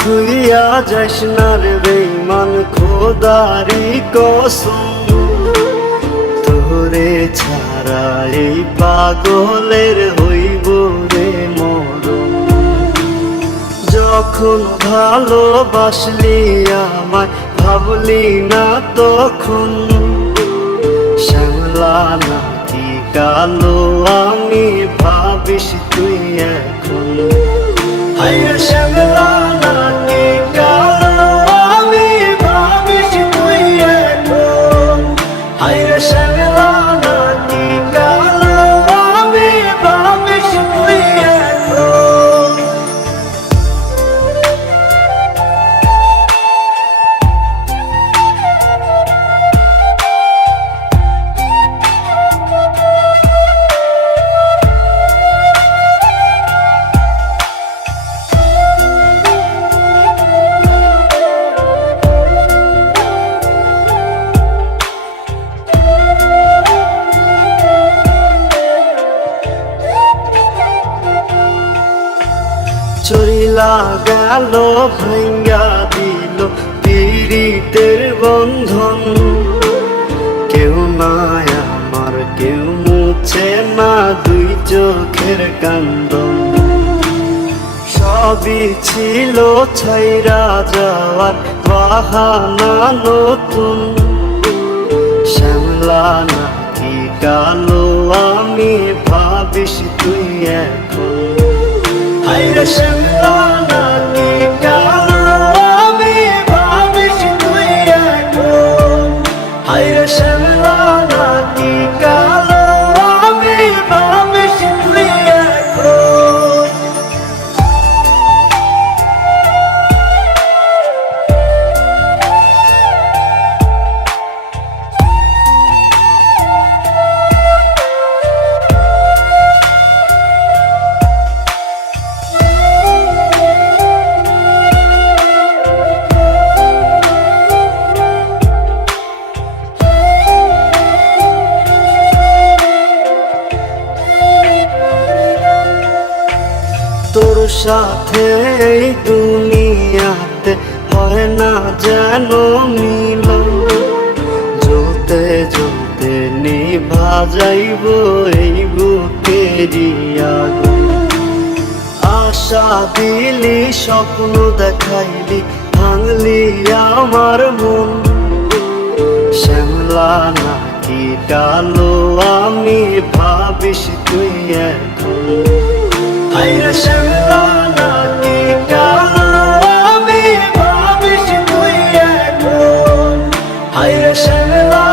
থুইয়া যাস না রে বেঈমান, খোদারি কসম তোরে ছাড়া এই পাগলের হইব রে মরণ। যখন ভালোবাসলি আমায় ভাবলি না তখন, শ্যামলা নাকি কালো আমি ভাবিস তুই এখন। হায়রে শ্যামলা নাকি কালো আমি ভাবিস তুই এখন। হায়রে শ্যামলা নাকি কালো আমি ভাবিস তুই এখন। চইলা গেল ভাঙ্গা দিল পীড়িতের বন্ধন, কেউ নাই আমার কেউ মুছে না দুই চোখের কান্দন। সবই ছিল ছাইরা যাওয়ার বাহানা নতুন, শ্যামলা নাকি কালো আমি ভাবিস তুই এখন। হায়রে শ্যামলা নাকি কালো আমি ভাবিস তুই এখন। হায়রে শ্যামলা নাকি কালো আমি ভাবিস তুই এখন। তোর সাথে এই দুনিয়াতে হয় না যেন মিলন, জ্বলতে জ্বলতে নিভা যাইব এই বুকেরই আগুন। আশা দিলি স্বপ্ন দেখাইলি ভাঙলি আমার মন, শ্যামলা নাকি কালো আমি ভাবিস তুই এখন। হায়রে শ্যামলা নাকি কালো আমি ভাবিস তুই এখন। হায়রে শ্যামলা